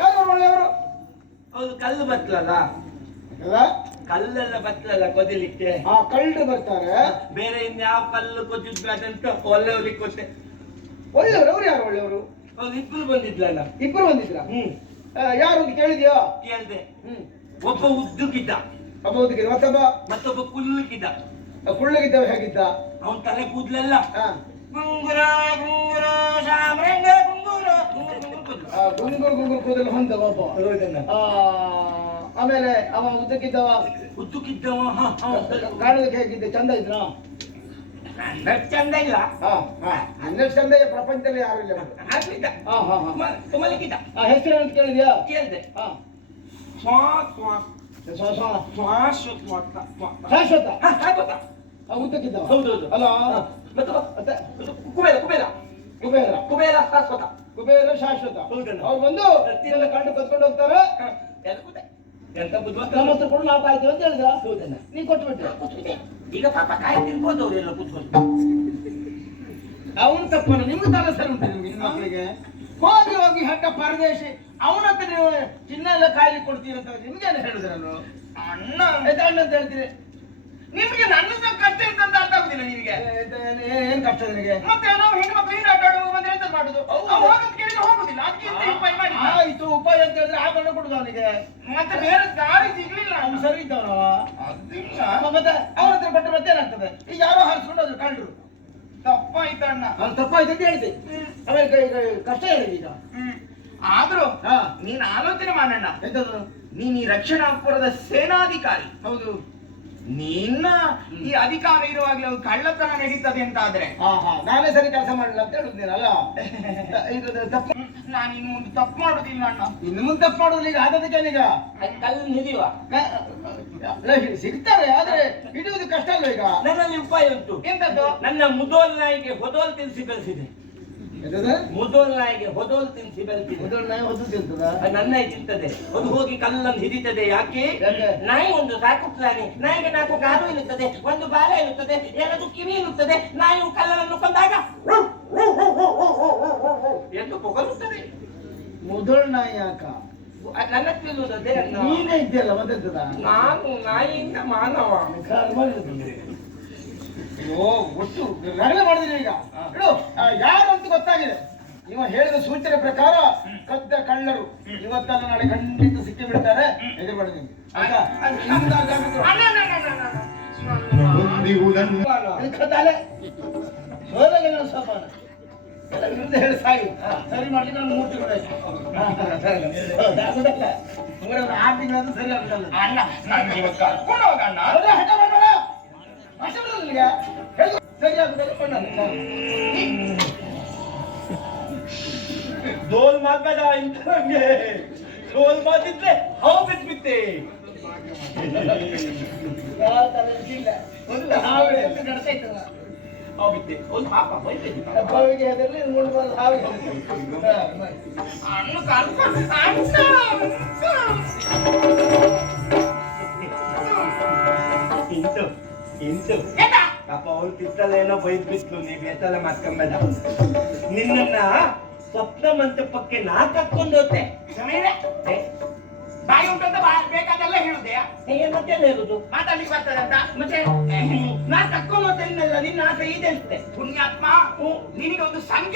ಯಾರು ಒಳ್ಳೆಯವರು? ಹೌದು, ಕಲ್ಲು ಬತ್ತಲಲ್ಲ, ಕಲ್ಲೆಲ್ಲ ಬತ್ತಲಲ್ಲ ಕೊದಿಲಿಕ್ಕೆ. ಕಳ್ಳು ಬರ್ತಾರೆ. ಬೇರೆ ಇನ್ಯಾವ ಕಲ್ಲು ಕೊದ್ದಿದ್ವಿ ಅದಂತ ಒಳ್ಳೆಯವ್ರಿಗೆ ಕೊಟ್ಟೆ. ಒಳ್ಳೆಯವರು? ಅವ್ರು ಯಾರು ಒಳ್ಳೆಯವರು? ಹೌದು, ಇಬ್ರು ಬಂದಿದ್ಲಲ್ಲ. ಇಬ್ರು ಬಂದಿದ್ರ? ಯಾರು ಅಂತ ಕೇಳಿದ್ಯೋ? ಕೇಳ್ದೆ. ಒಬ್ಬ ಉದ್ದುಗಿದ್ದ, ಒಬ್ಬ ಉದ್ದುಗಿದ್ದ, ಮತ್ತೊಬ್ಬ ಕುಲ್ಲುಗಿದ್ದ. ಕುಳ್ಳಗಿದ್ದವ ಹೇಗಿದ್ದ? ಅವನ್ ತಲೆ ಕೂದ್ಲೆಲ್ಲ ಗುಂಗುರ ಗುಂಗುರ ಸಾಮ್ರಂಗ ಗುಂಗುರ ಗುಂಗುರು ಗುಂಗುರು ಕೂದಲು ಹೊಂದ ಒಬ್ಬ. ಆಮೇಲೆ ಅವ ಉದ್ದಕ್ಕಿದ್ದವ ಕಾಣೋದಕ್ಕೆ ಹೇಗಿದ್ದೆ? ಚಂದ ಇದ್ರ? ಚಂದ ಇಲ್ಲ. ಇನ್ನಷ್ಟು ಚಂದ ಪ್ರಪಂಚದಲ್ಲಿ ಯಾರು ಇಲ್ಲ. ಮಲಗಿದ್ದ. ಹೆಸರು ಅಂತ ಕೇಳಿದ್ಯಾ? ಕೇಳ್ದೆ. ಶಾಶ್ವತ ಉದ್ದಕ್ಕಿದ್ದವ. ಹೌದೌದು. ಅಲ್ಲ ಕುಬೇರ ಕುಬೇರ ಕುಬೇರ ಕುಬೇರ ಶಾಶ್ವತ. ಕುಬೇರ ಶಾಶ್ವತ. ಅವ್ರು ಬಂದು ಇದೆಲ್ಲ ಕಂಡು ಕತ್ಕೊಂಡು ಹೋಗ್ತಾರೆ. ಎಂತ ಬುದ್ಧಿವಂತ. ನಮ್ಮ ಹತ್ರ ಕೊಡು, ನಾವು ಕಾಯ್ತೀವಿ ಅಂತ ಹೇಳಿದ್ರ. ನೀ ಕೊಟ್ಬಿಟ್ಟೆ. ಈಗ ಪಾಪ ಕಾಯ್ತಿರ್ಬೋದು ಅವರೆಲ್ಲ ಕೂತ್ಕೊಂಡು. ಅವನು ತಪ್ಪನು, ನಿಮ್ಗೆ ತಾನೇ ಸರಿ ಉಂಟು ನಿಮ್ಗೆ ಮಕ್ಕಳಿಗೆ. ಹೋಗಿ ಹೋಗಿ ಹೆಟ್ಟ ಪರದೇಶಿ ಅವನ ಹತ್ರ ನೀವು ಚಿನ್ನ ಎಲ್ಲ ಕಾಯ್ಲಿಕ್ಕೆ ಕೊಡ್ತೀರಂತ ನಿಮ್ಗೇನು ಹೇಳಿದ್ರೆ ನಾನು ಅಣ್ಣ ಅಂತ ಹೇಳ್ತೀರಿ. ನಿಮ್ಗೆ ನನ್ನ ಕಷ್ಟ ಅಂತ ಅರ್ಥ ಆಗುದಿಲ್ಲ. ನಿಮಗೆ ಏನ್ ಕಷ್ಟ ನಿನಗೆ? ಮತ್ತೆ ನಾವು ಹೆಣ್ಮಕ್ಳು ನೀರು ಆಟ ಆಡುವ ಬಂದ್ರೆ ಎಂತ ಮಾಡುದು? ಹೋಗೋದ್ ಕೇಳಿದ್ರೆ ಹೋಗುದಿಲ್ಲ. ಅದಕ್ಕೆ ಉಪಾಯ ಮಾಡಿ. ಆಯ್ತು, ಉಪಾಯ ಅಂತ ಹೇಳಿದ್ರೆ ಆ ಬಣ್ಣ ಕೊಡುದು ಅವನಿಗೆ. ಮತ್ತೆ ಬೇರೆ ದಾರಿ ಸಿಗ್ಲಿಲ್ಲ. ಅವ್ನು ಸರಿ ಇದ್ದವನವ. ಮತ್ತೆ ಅವನ ಹತ್ರ ಕೊಟ್ಟರೆ ಮತ್ತೇನಾಗ್ತದೆ? ಈಗ ಯಾರೋ ಹರಿಸ್ಕೊಂಡು ಹೋದ್ರು ಕಳ್ಳರು. ತಪ್ಪಾಯ್ತು ಅಣ್ಣ. ಅವ್ನು ತಪ್ಪಾಯ್ತು ಅಂತ ಹೇಳಿದೆ. ಆಮೇಲೆ ಕಷ್ಟ ಹೇಳಿದೆ ಈಗ. ಆದ್ರೂ ನೀನ್ ಆಲೋಚನೆ ಮಾಡೋಣ. ಎಂತದ್ದು? ನೀನ್ ಈ ರಕ್ಷಣಾಪುರದ ಸೇನಾಧಿಕಾರಿ. ಹೌದು. ನಿನ್ನ ಈ ಅಧಿಕಾರ ಇರುವಾಗಲೇ ಅವ್ರು ಕಳ್ಳತನ ನಡೀತದೆ ಅಂತ ಆದ್ರೆ ನಾನೇ ಸರಿ ಕೆಲಸ ಮಾಡಲಿಲ್ಲ ಅಂತ ಹೇಳುತ್ತೇನಲ್ಲ. ಇದು ತಪ್ಪು. ನಾನು ಇನ್ನು ಮುಂದೆ ತಪ್ಪು ಮಾಡುದಿಲ್ಲ ಅಣ್ಣ. ಇನ್ನು ಮುಂದೆ ತಪ್ಪು ಮಾಡುದಿಲ್ಲ. ಈಗ ಆದದಕ್ಕೇನೀಗ ಕಲ್ಲು ಹಿಡಿಯುವ ಸಿಗ್ತಾರೆ, ಆದ್ರೆ ಹಿಡಿಯುವುದು ಕಷ್ಟ ಅಲ್ಲ. ಈಗ ನನ್ನಲ್ಲಿ ಉಪಾಯ ಉಂಟು. ಎಂತದ್ದು? ನನ್ನ ಮುದೋಲ್ ನಾಯಿಗೆ ಹೊದೋಲ್ ತಿನ್ಸಿ ಬೆಳೆಸಿದೆ. ಮುದೋಲ್ ನಾಯಿಗೆ ಹೊದೋಲ್ ತಿನ್ಸಿ ಬೆಳೆಸಿದೆ. ನನ್ನ ನಾಯಿ ತಿಂತದೆ, ಅದು ಹೋಗಿ ಕಲ್ಲನ್ನು ಹಿಡಿತದೆ. ಯಾಕೆ? ನಾಯಿ ಒಂದು ಸಾಕುತ್ತಾನೆ. ನಾಯಿಗೆ 4 ಕಾಲು ಇರುತ್ತದೆ, ಒಂದು ಬಾಲ ಇರುತ್ತದೆ, 2 ಕಿವಿ ಇರುತ್ತದೆ. ನಾಯಿಯು ಕಲ್ಲನ್ನು ಕೊಂದಾಗ ಎಂದು ಪೊಗರುತ್ತದೆ. ಮೊದಲು ನಾಯಿ ಯಾಕ ನನ್ನ ತಿಳಿಯುವುದೇ? ನೀನೇ ಇದ್ದೀಯಲ್ಲ ಮತ್ತೆಂತದ? ನಾನು ನಾಯಿಯಿಂದ ಮಾನವ. ಒಟ್ಟು ರಗಳೆ ಮಾಡಿದ್ರಿ ಈಗ. ಯಾರು ಅಂತ ಗೊತ್ತಾಗಿದೆ. ನೀವು ಹೇಳಿದ ಸೂಚನೆ ಪ್ರಕಾರ ಕದ್ದ ಕಳ್ಳರು ಇವತ್ತಲ್ಲ ನಾಳೆ ಖಂಡಿತ ಸಿಕ್ಕಿ ಬಿಡ್ತಾರೆ. ಎದುರು ಮಾಡಿದ್ದೀನಿ ಸೋಪಾನ ಎಲ್ಲ ವಿರುದ್ಧ ಹೇಳಿ ಸಾಗಿ ಸರಿ ಮಾಡ್ಲಿಕ್ಕೆ ನಾನು 3 ತಿಂಗಳು ಆಯ್ತು. 6 ತಿಂಗಳಾದ್ರೂ ಸರಿ ಆಗ್ತಲ್ಲ. ಅಣ್ಣ ಕರ್ಕೊಂಡು ಹೋಗಣ್ಣ. ಹಠ ಮಾಡಬೇಡ. ಸರಿ ಆಗುದಲ್ಲ. ಡೋಲ್ ಮಾಡ್ಬೇಡ. ಇಂತ ನಂಗೆ ಡೋಲ್ ಮಾಡಿದ್ರೆ ಹಾವು ಬಿದ್ಬಿಟ್ಟೆ. ಒಂದು ಹಾವು ಎಷ್ಟು ನಡ್ಸೈತಲ್ಲ. ಹಾವು ಬಿಟ್ಟೆ. ಒಂದು ಪಾಪ ಹಬ್ಬವಿಗೆ ಹೆದರ್ಲಿ 3 ಬಾರಿ ಹಾವಿಗೆ ಅಣ್ಣ ಕರ್ಕೊಂಡು ಇಂಟು ಇಂಟು ಪಾಪ ಅವ್ರು ಕಿತ್ತಲ್ಲ ಏನೋ ಬೈದ್ ಬಿಟ್ಲು. ನೀವು ಎತ್ತಲ್ಲ ಮಾತ್ಕೊಂಬೇಡ. ನಿನ್ನ ಸ್ವಪ್ನ ಮಂಟಪಕ್ಕೆ ನಾ ಕರ್ಕೊಂಡು ಹೋಗ್ತೆ. ಬಾಯಿ ಉಂಟಂತ ಬೇಕಾದೆಲ್ಲ ಹೇಳುದೇ? ಮತ್ತೆಲ್ಲ ಹೇಳುದು? ಮಾತಾಡ್ಲಿಕ್ಕೆ ಬರ್ತದೆ ಅಂತ. ಮತ್ತೆ ನಾ ಕರ್ಕೊಂಡು ಹೋಗ್ತೇನಲ್ಲ, ನಿನ್ನ ಆಸೆ ಇದೆ ಅಂತೆ. ಪುಣ್ಯಾತ್ಮ, ನಿನಗೆ ಒಂದು ಸಂಖ್ಯೆ